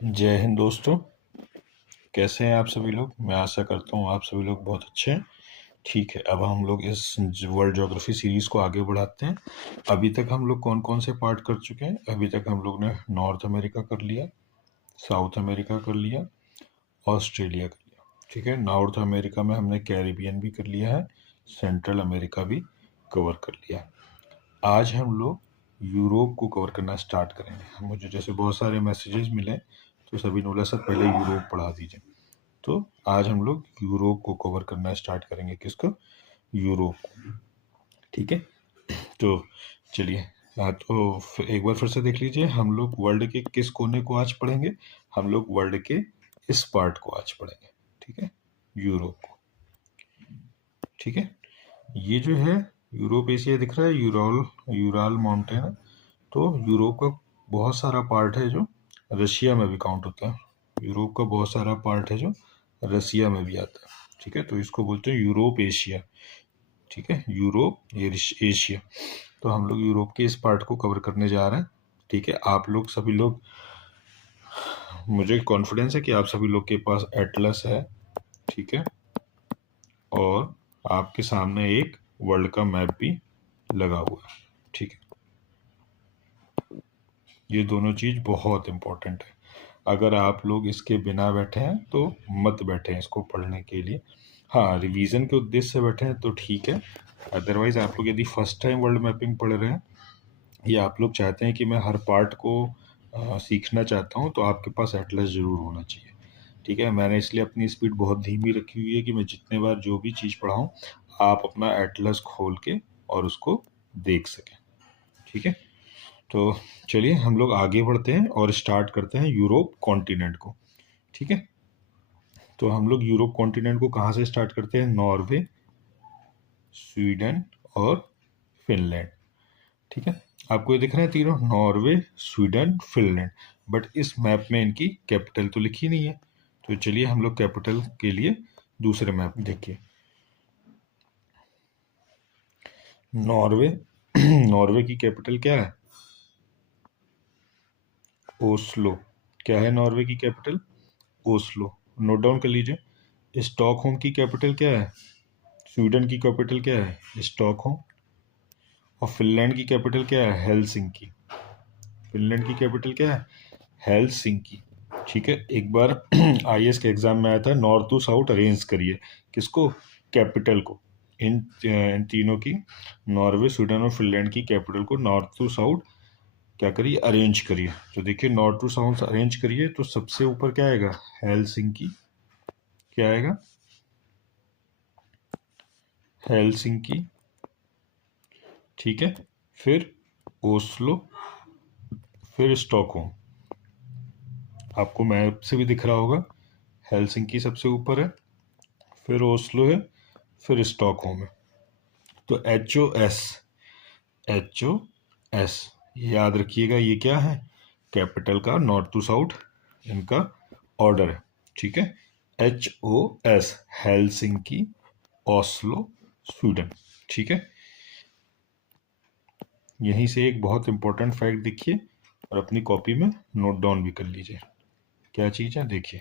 जय हिंद दोस्तों। कैसे हैं आप सभी लोग? मैं आशा करता हूँ आप सभी लोग बहुत अच्छे हैं। ठीक है, अब हम लोग इस वर्ल्ड ज्योग्राफी सीरीज को आगे बढ़ाते हैं। अभी तक हम लोग कौन कौन से पार्ट कर चुके हैं? अभी तक हम लोग ने नॉर्थ अमेरिका कर लिया, साउथ अमेरिका कर लिया, ऑस्ट्रेलिया कर लिया। ठीक है, नॉर्थ अमेरिका में हमने कैरिबियन भी कर लिया है, सेंट्रल अमेरिका भी कवर कर लिया। आज हम लोग यूरोप को कवर करना स्टार्ट करेंगे। मुझे जैसे बहुत सारे मैसेजेस मिले तो सभी ने बोला सर पहले यूरोप पढ़ा दीजिए। तो आज हम लोग यूरोप को कवर करना स्टार्ट करेंगे। किसको? यूरोप को। ठीक है, तो चलिए। हाँ, तो एक बार फिर से देख लीजिए, हम लोग वर्ल्ड के किस कोने को आज पढ़ेंगे? हम लोग वर्ल्ड के इस पार्ट को आज पढ़ेंगे। ठीक है, यूरोप को। ठीक है, ये जो है यूरोप एशिया दिख रहा है, यूराल माउंटेन है। तो यूरोप का बहुत सारा पार्ट है जो रशिया में भी काउंट होता है। यूरोप का बहुत सारा पार्ट है जो रसिया में भी आता है। ठीक है, तो इसको बोलते हैं यूरोप एशिया। ठीक है, यूरोप ये एशिया। तो हम लोग यूरोप के इस पार्ट को कवर करने जा रहे हैं। ठीक है, आप लोग सभी लोग, मुझे कॉन्फिडेंस है कि आप सभी लोग के पास एटलस है। ठीक है, और आपके सामने एक वर्ल्ड का मैप भी लगा हुआ है। ठीक है, ये दोनों चीज़ बहुत इम्पोर्टेंट है। अगर आप लोग इसके बिना बैठे हैं तो मत बैठे हैं इसको पढ़ने के लिए। हाँ, रिवीजन के उद्देश्य से बैठे हैं तो ठीक है। अदरवाइज आप लोग यदि फर्स्ट टाइम वर्ल्ड मैपिंग पढ़ रहे हैं या आप लोग चाहते हैं कि मैं हर पार्ट को सीखना चाहता हूँ, तो आपके पास एटलस ज़रूर होना चाहिए। ठीक है, मैंने इसलिए अपनी स्पीड बहुत धीमी रखी हुई है कि मैं जितने बार जो भी चीज़ पढ़ाऊँ आप अपना एटलस खोल के और उसको देख सकें। ठीक है, तो चलिए हम लोग आगे बढ़ते हैं और स्टार्ट करते हैं यूरोप कॉन्टिनेंट को। ठीक है, तो हम लोग यूरोप कॉन्टिनेंट को कहाँ से स्टार्ट करते हैं? नॉर्वे, स्वीडन और फिनलैंड। ठीक है, आपको ये दिख रहे हैं तीनों, नॉर्वे, स्वीडन, फिनलैंड। बट इस मैप में इनकी कैपिटल तो लिखी नहीं है। तो चलिए हम लोग कैपिटल के लिए दूसरे मैप देखिए। नॉर्वे नॉर्वे की कैपिटल क्या है? ओस्लो। क्या है नॉर्वे की कैपिटल? ओस्लो। नोट डाउन कर लीजिए। स्टॉकहोम की कैपिटल क्या है? स्वीडन की कैपिटल क्या है? स्टॉकहोम। और फिनलैंड की कैपिटल क्या है? हेलसिंकी। फिनलैंड की कैपिटल क्या है? हेलसिंकी। ठीक है, एक बार आईएएस के एग्जाम में आया था, नॉर्थ टू साउथ अरेंज करिए। किसको? कैपिटल को। इन तीनों की, नॉर्वे, स्वीडन और फिनलैंड की कैपिटल को नॉर्थ टू साउथ क्या करिए? अरेंज करिए। तो देखिए, नॉर्थ टू साउथ अरेंज करिए तो सबसे ऊपर क्या आएगा? हेलसिंकी। क्या आएगा? हेलसिंकी। ठीक है, फिर ओस्लो, फिर स्टॉकहोम। आपको मैप से भी दिख रहा होगा, हेलसिंकी सबसे ऊपर है, फिर ओस्लो है, फिर स्टॉकहोम है। तो एच ओ एस याद रखिएगा, ये क्या है? कैपिटल का नॉर्थ टू साउथ इनका ऑर्डर है। ठीक है, HOS, हेलसिंकी, ओस्लो, स्वीडन। ठीक है, यहीं से एक बहुत इंपॉर्टेंट फैक्ट देखिए और अपनी कॉपी में नोट डाउन भी कर लीजिए। क्या चीज़ है देखिए।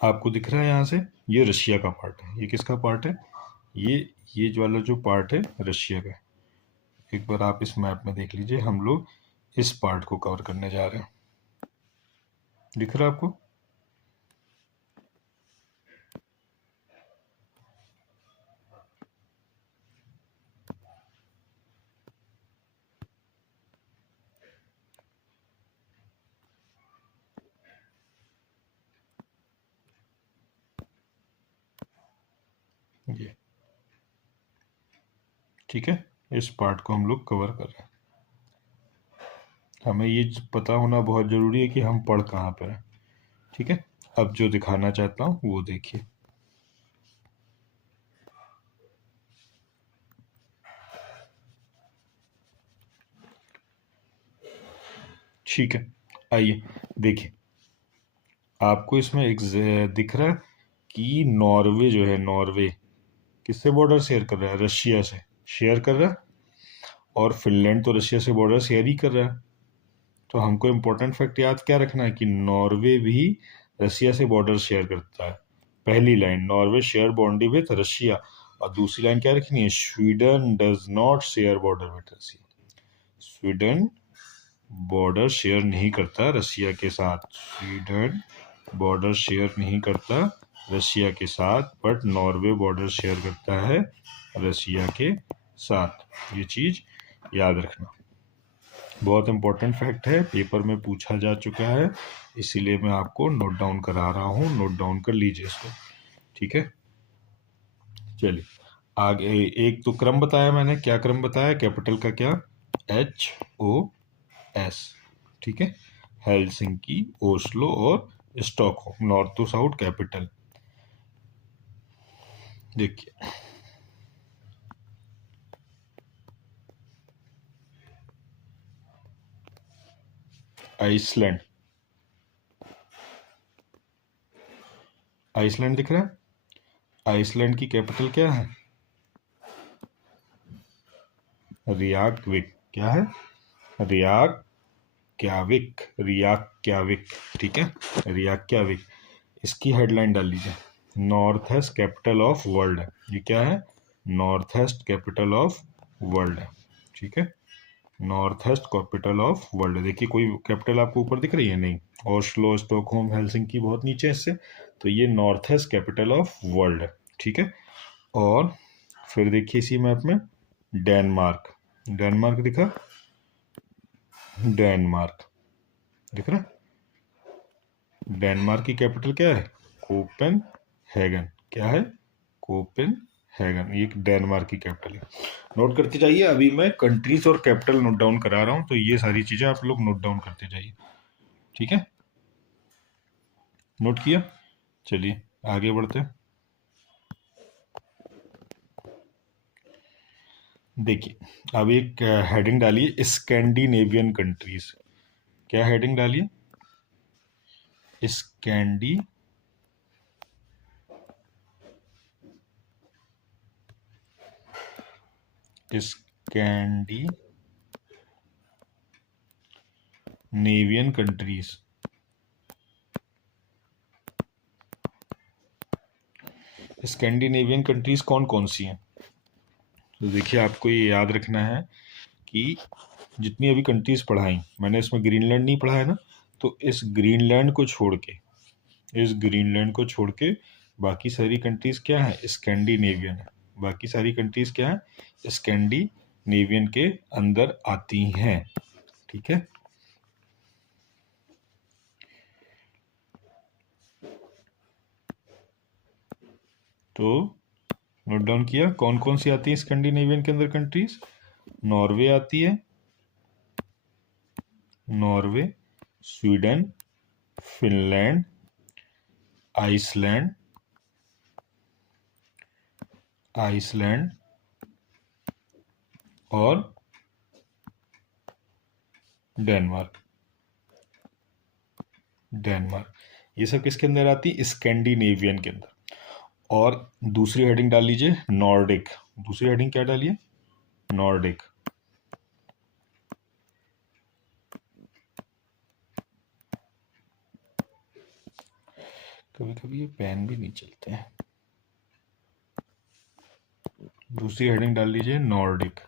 आपको दिख रहा है यहाँ से, ये रशिया का पार्ट है। ये किसका पार्ट है? ये ये जो वाला जो पार्ट है रशिया का। एक बार आप इस मैप में देख लीजिए, हम लोग इस पार्ट को कवर करने जा रहे हैं। दिख रहा है आपको? ये ठीक है, इस पार्ट को हम लोग कवर कर रहे हैं। हमें ये पता होना बहुत ज़रूरी है कि हम पढ़ कहाँ पर हैं। ठीक है, अब जो दिखाना चाहता हूँ वो देखिए। ठीक है, आइए देखिए, आपको इसमें एक दिख रहा है कि नॉर्वे जो है, नॉर्वे किससे बॉर्डर शेयर कर रहा है? रशिया से शेयर कर रहा है, और फिनलैंड तो रशिया से बॉर्डर शेयर ही कर रहा है। तो हमको इम्पोर्टेंट फैक्ट याद क्या रखना है कि नॉर्वे भी रशिया से बॉर्डर शेयर करता है। पहली line, Norway share boundary with Russia, और दूसरी लाइन क्या रखनी है? Sweden does not share border with Russia. Sweden border share नहीं करता रशिया के साथ, स्वीडन बॉर्डर शेयर नहीं करता रशिया के साथ, बट नॉर्वे बॉर्डर शेयर करता है रशिया के साथ। ये चीज़ याद रखना, बहुत इंपॉर्टेंट फैक्ट है, पेपर में पूछा जा चुका है, इसीलिए मैं आपको नोट डाउन करा रहा हूँ, नोट डाउन कर लीजिए इसको। ठीक है, चलिए आगे। एक तो क्रम बताया मैंने, क्या क्रम बताया? कैपिटल का क्या? HOS। ठीक है, हेलसिंकी, ओस्लो और Stockholm, north to south capital. देखिए, आइसलैंड, आइसलैंड दिख रहा है? आइसलैंड की कैपिटल क्या है? रियाकविक। क्या है? रियाक्याविक, रियाक्याविक। ठीक है, रियाक्याविक। इसकी हेडलाइन डाल लीजिए, north east capital of world है। ये क्या है? North east capital of world है। ठीक है, north east capital of world. देखिए, कोई कैपिटल आपको ऊपर दिख रही है? नहीं, ओस्लो, स्टॉकहोम, हेलसिंकी बहुत नीचे इससे, तो ये north east capital of world है। ठीक है, और फिर देखिए इसी मैप में डेनमार्क, डेनमार्क दिखा? डेनमार्क दिख रहा? डेनमार्क की कैपिटल क्या है? कोपेनहेगन। क्या है? कोपेनहेगन, ये डेनमार्क की कैपिटल है। नोट करते जाइए, अभी मैं कंट्रीज और कैपिटल नोट डाउन करा रहा हूं, तो ये सारी चीजें आप लोग नोट डाउन करते जाइए। ठीक है, नोट किया? चलिए आगे बढ़ते हैं। देखिए, अब एक हेडिंग डालिए, स्कैंडिनेवियन कंट्रीज। क्या हेडिंग डालिए? Scandi Scandinavian countries. Scandinavian countries कौन कौन सी हैं? तो देखिए, आपको ये याद रखना है कि जितनी अभी कंट्रीज पढ़ाई मैंने, इसमें ग्रीनलैंड नहीं पढ़ा है ना, तो इस ग्रीनलैंड को छोड़ के, इस ग्रीनलैंड को छोड़ के बाकी सारी कंट्रीज क्या है? स्कैंडिनेवियन है। बाकी सारी कंट्रीज क्या है? स्कैंडिनेवियन के अंदर आती हैं। ठीक है, तो नोट डाउन किया, कौन कौन सी आती है स्कैंडिनेवियन के अंदर कंट्रीज? नॉर्वे आती है, Norway, Sweden, Finland, Iceland, Iceland और डेनमार्क। डेनमार्क, ये सब किसके अंदर आती है? स्कैंडिनेवियन के अंदर। और दूसरी हेडिंग डाल लीजिए नॉर्डिक। दूसरी हेडिंग क्या डालिए? नॉर्डिक। कभी कभी ये पेन भी नहीं चलते हैं। दूसरी हेडिंग डाल लीजिए नॉर्डिक।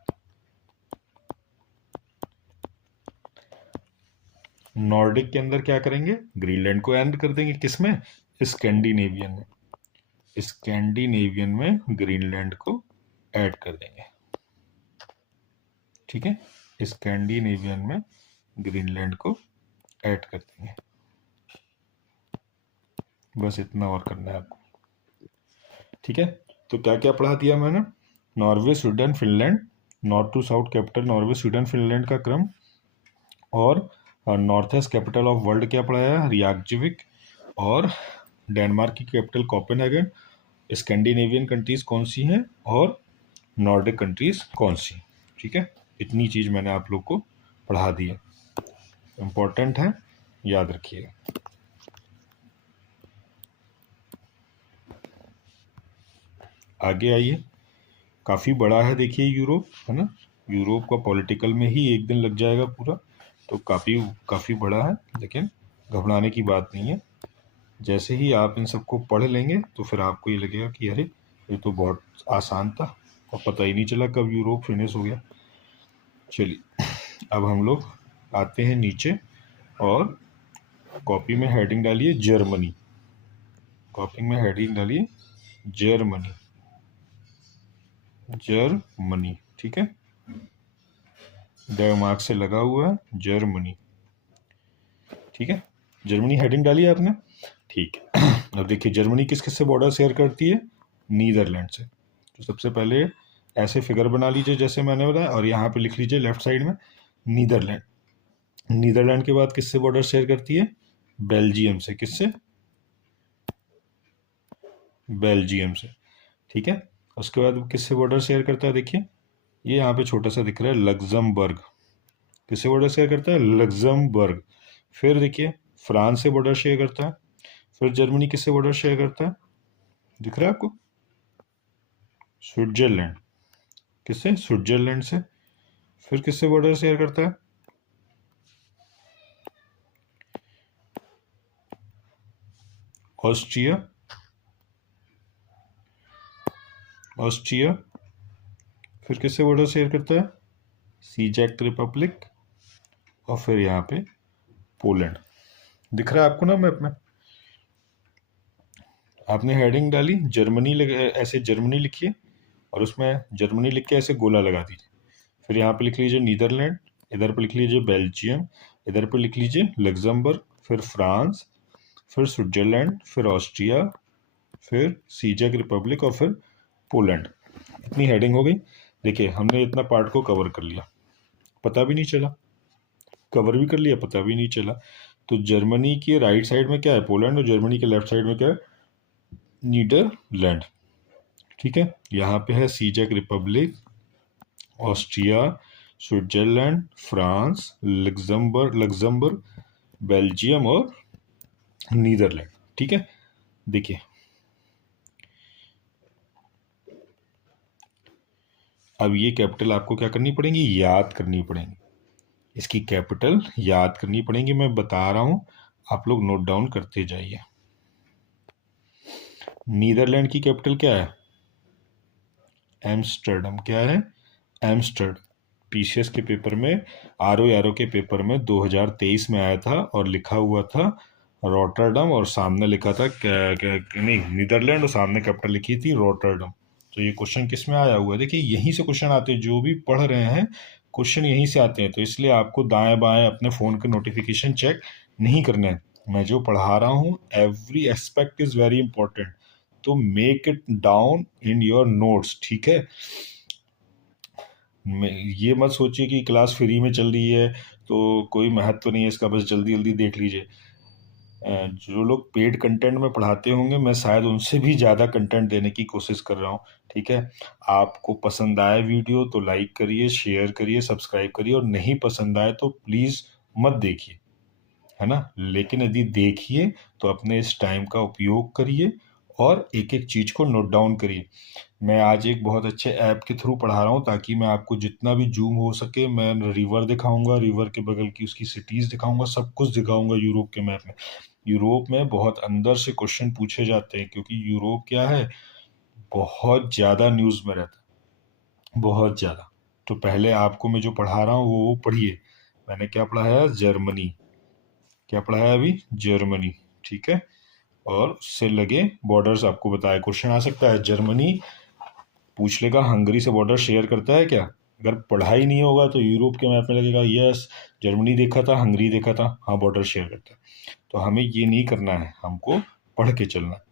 नॉर्डिक के अंदर क्या करेंगे? ग्रीनलैंड को ऐड कर देंगे, किसमें? स्कैंडिनेवियन में। स्कैंडिनेवियन में ग्रीनलैंड को ऐड कर देंगे। ठीक है, स्कैंडिनेवियन में ग्रीनलैंड को ऐड कर देंगे। बस इतना और करना है आपको। ठीक है, तो क्या क्या पढ़ा दिया मैंने? Norway, Sweden, Finland, north to south capital Norway, Sweden, Finland का क्रम, और north east capital of world क्या पढ़ाया? रियाक्जिविक। और डेनमार्क की कैपिटल कोपेनहेगन। स्कैंडिनेवियन कंट्रीज कौन सी हैं और नॉर्डिक कंट्रीज कौन सी? ठीक है, इतनी चीज़ मैंने आप लोग को पढ़ा दी है। इम्पोर्टेंट है, याद रखिएगा। आगे आइए, काफ़ी बड़ा है देखिए यूरोप, है ना। यूरोप का पॉलिटिकल में ही एक दिन लग जाएगा पूरा, तो काफ़ी काफ़ी बड़ा है, लेकिन घबराने की बात नहीं है। जैसे ही आप इन सबको पढ़ लेंगे तो फिर आपको ये लगेगा कि अरे ये तो बहुत आसान था और पता ही नहीं चला कब यूरोप फिनिश हो गया। चलिए अब हम लोग आते हैं नीचे और कॉपी में हेडिंग डालिए जर्मनी। कॉपी में हेडिंग डालिए जर्मनी, जर्मनी, ठीक है। डेनमार्क से लगा हुआ है जर्मनी, ठीक है। जर्मनी हेडिंग डाली आपने, ठीक है। अब देखिए जर्मनी किस किस से बॉर्डर शेयर करती है, नीदरलैंड से। तो सबसे पहले ऐसे फिगर बना लीजिए जैसे मैंने बताया, और यहाँ पे लिख लीजिए लेफ्ट साइड में नीदरलैंड। नीदरलैंड के बाद किससे बॉर्डर शेयर करती है, बेल्जियम से। किससे, बेल्जियम से, ठीक है। उसके बाद किससे बॉर्डर शेयर करता है, देखिए ये यहाँ पे छोटा सा दिख रहा है लग्जमबर्ग। किससे बॉर्डर शेयर करता है, लग्जमबर्ग। फिर देखिए फ्रांस से बॉर्डर शेयर करता है। फिर जर्मनी किससे बॉर्डर शेयर करता है, दिख रहा है आपको, स्विट्जरलैंड। किससे, स्विट्जरलैंड से। फिर किससे बॉर्डर शेयर करता है, ऑस्ट्रिया, ऑस्ट्रिया। फिर किससे बॉर्डर शेयर करता है, सीजैक रिपब्लिक। और फिर यहाँ पे पोलैंड। दिख रहा है आपको ना मैप में। आपने हेडिंग डाली जर्मनी, ऐसे जर्मनी लिखिए और उसमें जर्मनी लिख के ऐसे गोला लगा दीजिए। फिर यहाँ पे लिख लीजिए नीदरलैंड, इधर पे लिख लीजिए बेल्जियम, इधर पे लिख लीजिए लग्जमबर्ग, फिर फ्रांस, फिर स्विट्जरलैंड, फिर ऑस्ट्रिया, फिर सीजैक रिपब्लिक और फिर पोलैंड। इतनी हेडिंग हो गई। देखिए हमने इतना पार्ट को कवर कर लिया, पता भी नहीं चला, कवर भी कर लिया, पता भी नहीं चला। तो जर्मनी के राइट साइड में क्या है, पोलैंड, और जर्मनी के लेफ्ट साइड में क्या है, नीदरलैंड, ठीक है। यहाँ पे है सीजैक Republic, Austria, Switzerland, France, Luxembourg, Belgium और नीदरलैंड, ठीक है। देखिए अब ये कैपिटल आपको क्या करनी पड़ेगी, याद करनी पड़ेगी। इसकी कैपिटल याद करनी पड़ेगी, मैं बता रहा हूं, आप लोग नोट डाउन करते जाइए। नीदरलैंड की कैपिटल क्या है, एम्स्टर्डम। क्या है, एम्स्टर्ड। पीसीएस के पेपर में, आरओ के पेपर में 2023 में आया था और लिखा हुआ था रॉटरडम और सामने लिखा था नहीं नीदरलैंड और सामने कैपिटल लिखी थी रॉटरडम। तो ये क्वेश्चन किस में आया हुआ है, देखिए यहीं से क्वेश्चन आते हैं, जो भी पढ़ रहे हैं क्वेश्चन यहीं से आते हैं। तो इसलिए आपको दाएं बाएं अपने फ़ोन के नोटिफिकेशन चेक नहीं करने हैं। मैं जो पढ़ा रहा हूँ every aspect is very important, तो make it down in your notes, ठीक है। ये मत सोचिए कि क्लास फ्री में चल रही है तो कोई महत्व तो नहीं है इसका, बस जल्दी जल्दी देख लीजिए। जो लोग पेड कंटेंट में पढ़ाते होंगे मैं शायद उनसे भी ज़्यादा कंटेंट देने की कोशिश कर रहा हूँ, ठीक है। आपको पसंद आए वीडियो तो लाइक करिए, शेयर करिए, सब्सक्राइब करिए, और नहीं पसंद आए तो प्लीज़ मत देखिए, है ना। लेकिन यदि देखिए तो अपने इस टाइम का उपयोग करिए और एक एक चीज़ को नोट डाउन करिए। मैं आज एक बहुत अच्छे ऐप के थ्रू पढ़ा रहा हूँ ताकि मैं आपको जितना भी जूम हो सके, मैं रिवर दिखाऊंगा, रिवर के बगल की उसकी सिटीज़ दिखाऊंगा, सब कुछ दिखाऊंगा यूरोप के मैप में। यूरोप में बहुत अंदर से क्वेश्चन पूछे जाते हैं क्योंकि यूरोप क्या है, बहुत ज़्यादा न्यूज़ में रहता है, बहुत ज़्यादा। तो पहले आपको मैं जो पढ़ा रहा हूँ वो पढ़िए। मैंने क्या पढ़ाया, जर्मनी। क्या पढ़ाया अभी, जर्मनी, ठीक है। और उससे लगे बॉर्डर्स आपको बताया, क्वेश्चन आ सकता है जर्मनी पूछ लेगा हंगरी से बॉर्डर शेयर करता है क्या। अगर पढ़ा ही नहीं होगा तो यूरोप के मैप में लगेगा यस जर्मनी देखा था, हंगरी देखा था, हाँ बॉर्डर शेयर करता है। तो हमें ये नहीं करना है, हमको पढ़ के चलना है।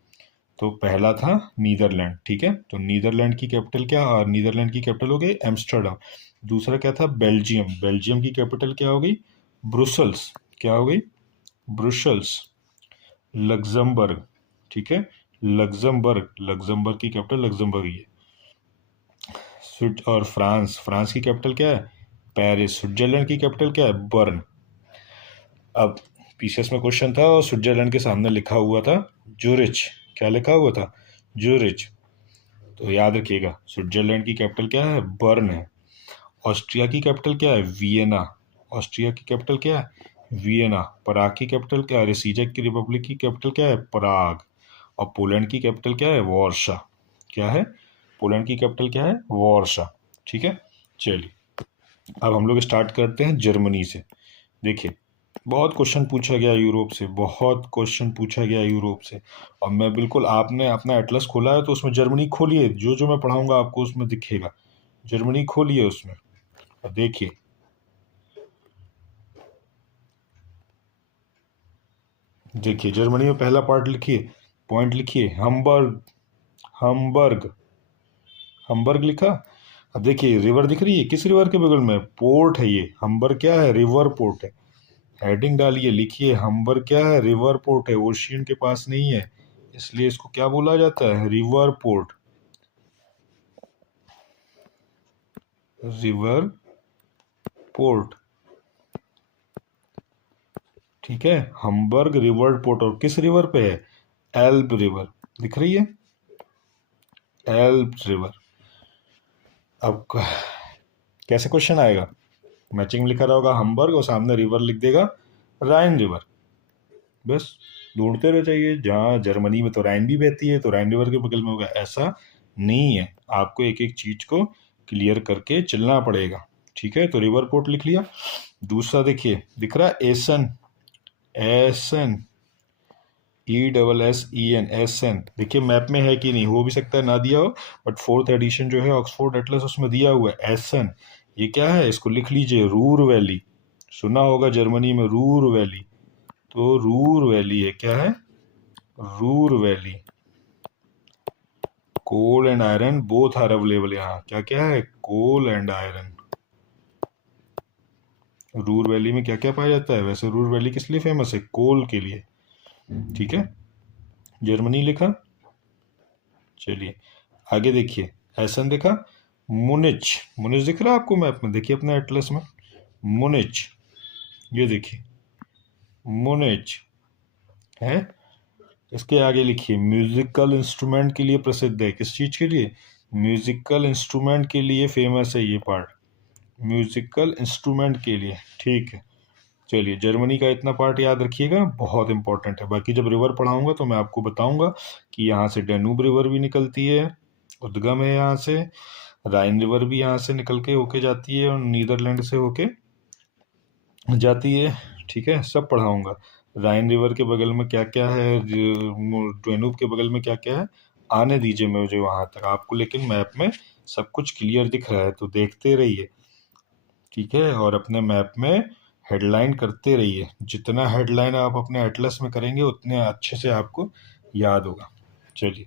तो पहला था नीदरलैंड, ठीक है। तो नीदरलैंड की कैपिटल क्या, नीदरलैंड की कैपिटल हो गई एम्स्टर्डम। दूसरा क्या था, बेल्जियम। बेल्जियम की कैपिटल क्या हो गई, ब्रुसल्स। क्या हो गई, ब्रुसल्स। लग्जमबर्ग, ठीक है, लग्जमबर्ग। लग्जमबर्ग की कैपिटल लग्जमबर्ग ही है। और फ्रांस, फ्रांस की कैपिटल क्या है, पेरिस। स्विट्जरलैंड की कैपिटल क्या है, बर्न। अब पीसीएस में क्वेश्चन था और स्विट्जरलैंड के सामने लिखा हुआ था ज्यूरिच। क्या लिखा हुआ था? ज्यूरिच। तो याद रखिएगा, स्विट्जरलैंड की कैपिटल क्या है? बर्न है। ऑस्ट्रिया की कैपिटल क्या है? वियना। ऑस्ट्रिया की कैपिटल क्या है? वियना। पराग की कैपिटल क्या है? चेक की रिपब्लिक की कैपिटल क्या है? पराग। और पोलैंड की कैपिटल क्या है? वॉर्शा। क्या है? पोलैंड की कैपिटल क्या है? वॉर्शा। ठीक है, चलिए अब हम लोग स्टार्ट करते हैं जर्मनी से। देखिए, बहुत क्वेश्चन पूछा गया यूरोप से, बहुत क्वेश्चन पूछा गया यूरोप से। और मैं बिल्कुल, आपने अपना एटलस खोला है तो उसमें जर्मनी खोलिए, जो जो मैं पढ़ाऊंगा आपको उसमें दिखेगा। जर्मनी खोलिए उसमें और देखिए। देखिए जर्मनी में पहला पार्ट लिखिए, पॉइंट लिखिए, हम्बर्ग। हम्बर्ग। हम्बर्ग लिखा। अब देखिए रिवर दिख रही है, किस रिवर के बगल में? पोर्ट है ये। हम्बर्ग क्या है? रिवर पोर्ट है। हेडिंग डालिए, लिखिए हम्बर्ग क्या है? रिवर पोर्ट है, ओशियन के पास नहीं है, इसलिए इसको क्या बोला जाता है? River port. River port. ठीक है, हम्बर्ग रिवर पोर्ट। और किस रिवर पे है? Elbe river. दिख रही है? Elbe river. अब कैसे क्वेश्चन आएगा? मैचिंग में लिखा रहा होगा हम्बर्ग और सामने रिवर लिख देगा राइन रिवर। बस ढूंढते रह जाइए, जहाँ जर्मनी में तो राइन भी बहती है तो राइन रिवर के बगल में होगा, ऐसा नहीं है। आपको एक एक चीज को क्लियर करके चलना पड़ेगा। ठीक है, तो रिवर पोर्ट लिख लिया। दूसरा देखिए, दिख रहा है एसन। एसन। ESSEN। एसन। देखिए मैप में है कि नहीं, हो भी सकता है ना दिया हो, बट फोर्थ एडिशन जो है ऑक्सफोर्ड एटलस उसमें दिया हुआ है एसन। ये क्या है? इसको लिख लीजिए, रूर वैली। सुना होगा जर्मनी में रूर वैली, तो रूर वैली है। क्या है? Ruhr valley. Coal and iron both are available यहाँ। क्या क्या है? Coal and iron. Ruhr valley में क्या क्या पाया जाता है? वैसे रूर वैली किस लिए फेमस है? कोल के लिए। ठीक है, जर्मनी लिखा। चलिए आगे देखिए, एसन देखा। मुनिच। मुनिच दिख रहा है आपको मैप में? देखिए अपने एटलस में, मुनिच। ये देखिए मुनिच है। इसके आगे लिखिए, म्यूजिकल इंस्ट्रूमेंट के लिए प्रसिद्ध है। किस चीज के लिए? म्यूजिकल इंस्ट्रूमेंट के लिए फेमस है ये पार्ट। म्यूजिकल इंस्ट्रूमेंट के लिए। ठीक है, चलिए जर्मनी का इतना पार्ट याद रखिएगा, बहुत इंपॉर्टेंट है। बाकी जब रिवर पढ़ाऊंगा तो मैं आपको बताऊंगा कि यहाँ से डेनूब रिवर भी निकलती है, उद्गम है यहाँ से। राइन रिवर भी यहाँ से निकल के होके जाती है और नीदरलैंड से होके जाती है। ठीक है, सब पढ़ाऊंगा। राइन रिवर के बगल में क्या क्या है, डेनूब के बगल में क्या क्या है, आने दीजिए मुझे वहां तक आपको, लेकिन मैप में सब कुछ क्लियर दिख रहा है तो देखते रहिए। ठीक है, और अपने मैप में हेडलाइन करते रहिए। जितना हेडलाइन आप अपने एटलस में करेंगे उतने अच्छे से आपको याद होगा। चलिए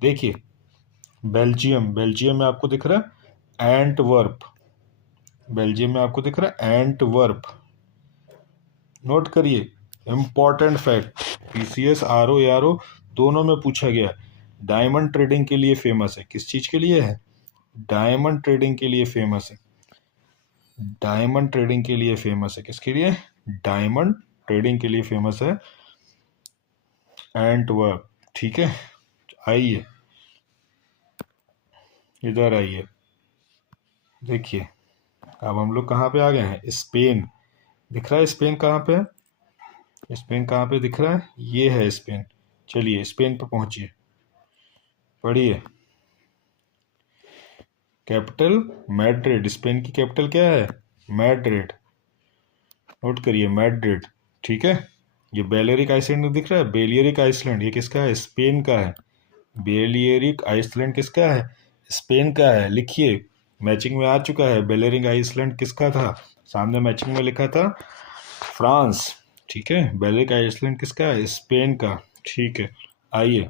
देखिए, बेल्जियम। बेल्जियम में आपको दिख रहा है एंटवर्प। बेल्जियम में आपको दिख रहा है एंटवर्प। नोट करिए, important fact, PCS RO RO दोनों में पूछा गया। डायमंड ट्रेडिंग के लिए फेमस है। किस चीज के लिए है? डायमंड ट्रेडिंग के लिए फेमस है। डायमंड ट्रेडिंग के लिए फेमस है। किसके लिए? डायमंड ट्रेडिंग के लिए फेमस है एंटवर्प। ठीक है, आइए इधर आइए। देखिए अब हम लोग कहाँ पे आ गए हैं? स्पेन। दिख रहा है स्पेन कहाँ पे है? स्पेन कहाँ पे दिख रहा है? ये है स्पेन। चलिए स्पेन पे पहुंचिए, पढ़िए। Capital Madrid. स्पेन की कैपिटल क्या है? मैड्रिड। नोट करिए, मैड्रिड। ठीक है, ये बेलेरिक आइसलैंड दिख रहा है, बेलियरिक आइसलैंड, ये किसका है? स्पेन का है। बेलियरिक आइसलैंड किसका है? स्पेन का है। लिखिए, मैचिंग में आ चुका है। बेलेरिक आइसलैंड किसका था? सामने मैचिंग में लिखा था फ्रांस। ठीक है, बेलेरिक आइसलैंड किसका है? स्पेन का। ठीक है, आइए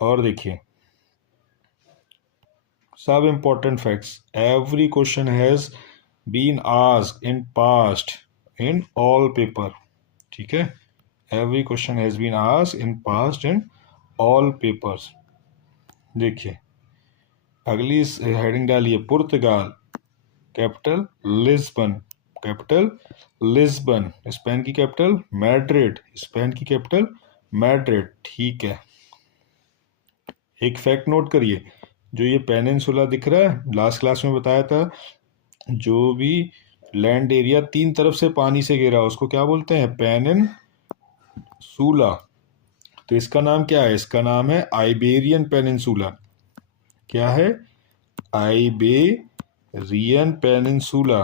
और देखिए सब important facts. Every question has been asked in past in all paper. ठीक है, every question has been asked in past in all papers. देखिए अगली हेडिंग डालिए, पुर्तगाल। Capital Lisbon. Capital Lisbon, Spain की कैपिटल मैड्रिड, स्पेन की capital Madrid. ठीक है, एक फैक्ट नोट करिए, जो ये पेनिनसुला दिख रहा है, लास्ट क्लास में बताया था, जो भी लैंड एरिया 3 तरफ से पानी से घिरा उसको क्या बोलते हैं, पेनिनसुला। तो इसका नाम क्या है, इसका नाम है आइबेरियन पेनिनसुला। क्या है, आइबेरियन पेनिनसुला,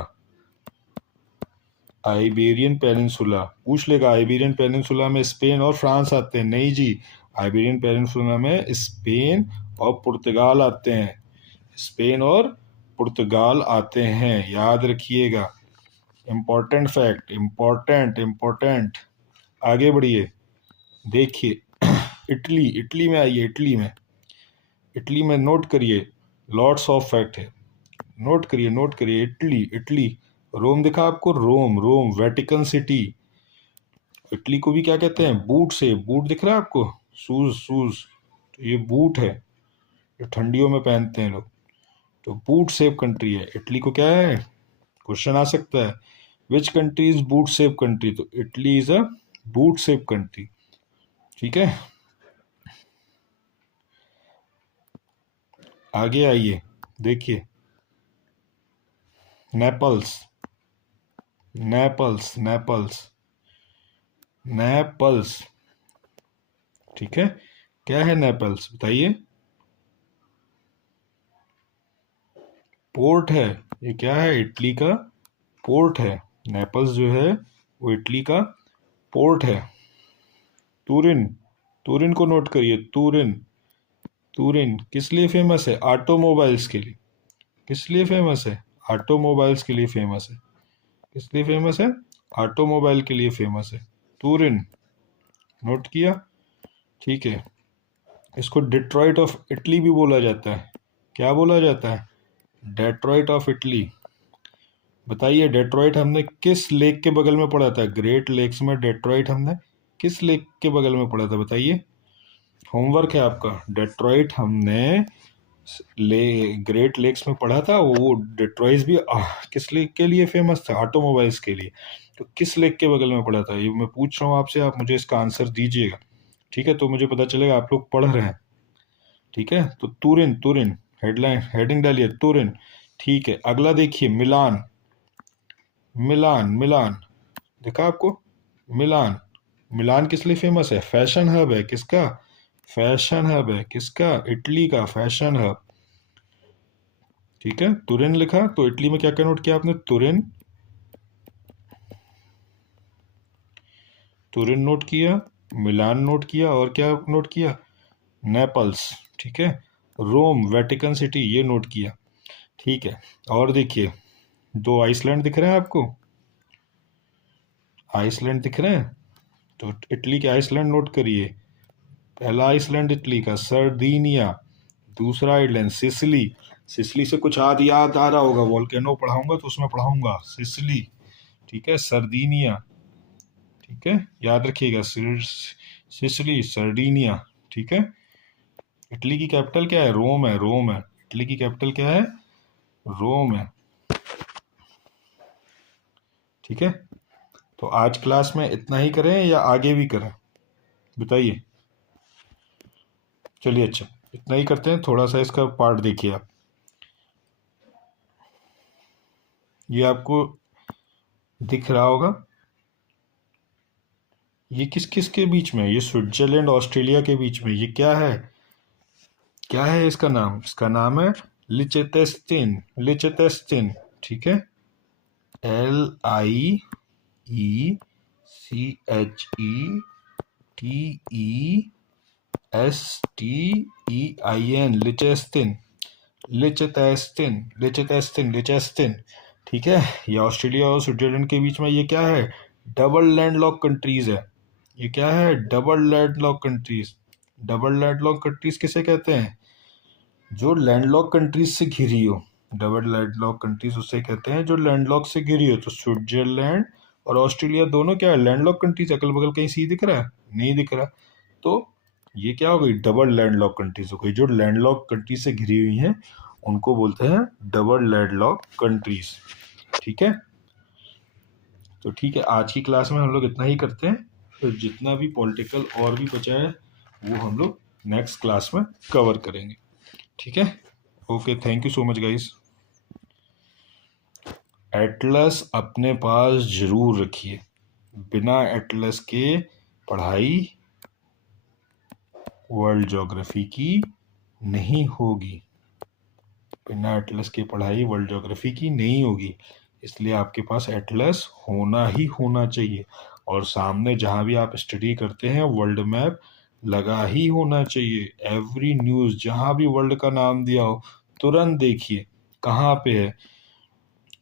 आइबेरियन पेनिनसुला। पूछ लेगा आइबेरियन पेनिनसुला में स्पेन और फ्रांस आते हैं, नहीं जी, आइबेरियन पेनिनसुला में स्पेन और पुर्तगाल आते हैं, स्पेन और पुर्तगाल आते हैं, याद रखिएगा। Important fact, important important. आगे बढ़िए, देखिए इटली, इटली में आइए, इटली में, इटली में नोट करिए, लॉट्स ऑफ फैक्ट है, नोट करिए, नोट करिए। इटली, इटली, रोम दिखा आपको, रोम, रोम वेटिकन सिटी। इटली को भी क्या कहते हैं, बूट से, बूट दिख रहा है आपको, शूज, शूज, तो ये बूट है, जो ठंडियों में पहनते हैं लोग, तो बूट सेफ कंट्री है इटली। को क्या है, क्वेश्चन आ सकता है, which country is boot shape country, तो Italy is a boot shape country. ठीक है, आगे आइए, देखिए नेपल्स, नेपल्स, नेपल्स, नेपल्स। ठीक है, क्या है नेपल्स, बताइए। पोर्ट है, ये क्या है, इटली का पोर्ट है। नेपल्स जो है वो इटली का पोर्ट है। तुरिन, तुरिन को नोट करिए, तुरिन, तुरिन किस लिए फेमस है, ऑटोमोबाइल्स के लिए। किस लिए फेमस है, ऑटोमोबाइल्स के लिए फेमस है। किस लिए फेमस है, ऑटोमोबाइल के लिए फेमस है, तुरिन, नोट किया। ठीक है, इसको डिट्रॉइट ऑफ इटली भी बोला जाता है। क्या बोला जाता है, डेट्रॉइट ऑफ इटली। बताइए डेट्रॉइट हमने किस लेक के बगल में पढ़ा था, ग्रेट लेक्स में डेट्रॉइट हमने किस लेक के बगल में पढ़ा था, बताइए। होमवर्क है आपका, डेट्रॉइट हमने ग्रेट लेक्स में पढ़ा था, वो डेट्रॉइट भी किस लेक के लिए फेमस था, ऑटोमोबाइल्स के लिए। तो किस लेक के बगल में पढ़ा था, ये मैं पूछ रहा हूँ आपसे, आप मुझे इसका आंसर दीजिएगा। ठीक है, तो मुझे पता चलेगा आप लोग पढ़ रहे हैं। ठीक है, तो तुरिन, तुरिन, हेडलाइन हेडिंग डालिए, तुरिन। ठीक है, अगला देखिए, मिलान, मिलान, मिलान देखा आपको, मिलान, मिलान किस लिए फेमस है, फैशन हब है, किसका, फैशन हब है, किसका, इटली का फैशन हब। ठीक है, तुरिन लिखा, तो इटली में क्या क्या नोट किया आपने, तुरिन, तुरिन नोट किया, मिलान नोट किया, और क्या नोट किया, नेपल्स। ठीक है, रोम वेटिकन सिटी, ये नोट किया। ठीक है, और देखिए, 2 आइसलैंड दिख रहे हैं आपको, आइसलैंड दिख रहे हैं, तो इटली के आइसलैंड नोट करिए। पहला आइसलैंड इटली का सर्दीनिया, दूसरा आइलैंड सिसिली, सिसिली से कुछ याद आ रहा होगा, वोल्केनो पढ़ाऊंगा तो उसमें पढ़ाऊंगा, सिसिली। ठीक है, सर्दीनिया, ठीक है, याद रखिएगा, सिसिली, सर्दीनिया। ठीक है, इटली की कैपिटल क्या है, रोम है, रोम है, इटली की कैपिटल क्या है, रोम है। ठीक है, तो आज क्लास में इतना ही करें या आगे भी करें, बताइए। चलिए, अच्छा इतना ही करते हैं, थोड़ा सा इसका पार्ट देखिए आप, ये आपको दिख रहा होगा, ये किस किस के बीच में है, ये स्विट्जरलैंड ऑस्ट्रेलिया के बीच में, ये क्या है, क्या है इसका नाम, इसका नाम है लिचेटेस्टिन, लिचेटेस्टिन। ठीक है, LIECHETESTEIN, लिचेस्टिन, लिचेटेस्टिन, लिचेटेस्टिन, लिचेस्टिन। ठीक है, ये ऑस्ट्रेलिया और स्विट्जरलैंड के बीच में, ये क्या है, डबल लैंडलॉक कंट्रीज है। ये क्या है, double landlock countries. Double landlock countries किसे कहते हैं, जो लैंडलॉक कंट्रीज से घिरी हो, डबल लैंडलॉक कंट्रीज उसे कहते हैं जो लैंडलॉक से घिरी हो। तो स्विट्जरलैंड और ऑस्ट्रेलिया दोनों क्या है, लैंडलॉक कंट्रीज, अगल बगल कहीं सी दिख रहा है, नहीं दिख रहा। तो ये क्या हो गई, डबल लैंडलॉक कंट्रीज हो गई, जो लैंडलॉक कंट्रीज से घिरी हुई हैं उनको बोलते हैं डबल लैंडलॉक कंट्रीज। ठीक है, तो ठीक है, आज की क्लास में हम लोग इतना ही करते हैं। तो जितना भी पॉलिटिकल और भी बचा है वो हम लोग नेक्स्ट क्लास में कवर करेंगे। ठीक है, okay, thank you so much guys. Atlas अपने पास जरूर रखिए, बिना एटलस के पढ़ाई वर्ल्ड ज्योग्राफी की नहीं होगी। बिना एटलस के पढ़ाई वर्ल्ड ज्योग्राफी की नहीं होगी, इसलिए आपके पास एटलस होना ही होना चाहिए। और सामने जहां भी आप स्टडी करते हैं वर्ल्ड मैप लगा ही होना चाहिए। एवरी न्यूज़ जहां भी वर्ल्ड का नाम दिया हो तुरंत देखिए कहाँ पे है,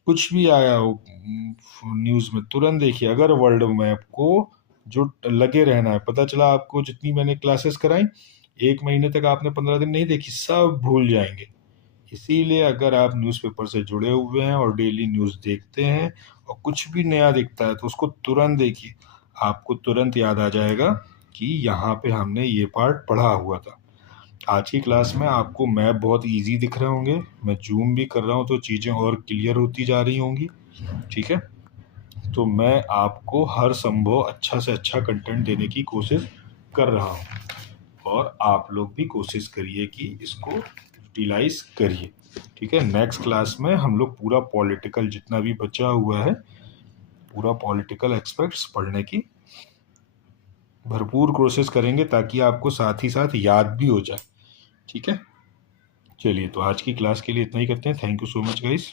कुछ भी आया हो न्यूज़ में तुरंत देखिए। अगर वर्ल्ड मैप को जो लगे रहना है, पता चला आपको जितनी मैंने क्लासेस कराई 1 महीने तक आपने 15 दिन नहीं देखी, सब भूल जाएंगे। इसीलिए अगर आप न्यूज़पेपर से जुड़े हुए हैं और डेली न्यूज़ देखते हैं और कुछ भी नया दिखता है तो उसको तुरंत देखिए, आपको तुरंत याद आ जाएगा कि यहाँ पे हमने ये पार्ट पढ़ा हुआ था। आज की क्लास में आपको मैप बहुत इजी दिख रहे होंगे, मैं जूम भी कर रहा हूँ तो चीज़ें और क्लियर होती जा रही होंगी। ठीक है, तो मैं आपको हर संभव अच्छा से अच्छा कंटेंट देने की कोशिश कर रहा हूँ और आप लोग भी कोशिश करिए कि इसको यूटिलाइज करिए। ठीक है, नेक्स्ट क्लास में हम लोग पूरा पॉलिटिकल जितना भी बचा हुआ है, पूरा पॉलिटिकल एस्पेक्ट्स पढ़ने की भरपूर कोशिश करेंगे ताकि आपको साथ ही साथ याद भी हो जाए। ठीक है, चलिए तो आज की क्लास के लिए इतना ही करते हैं। Thank you so much guys.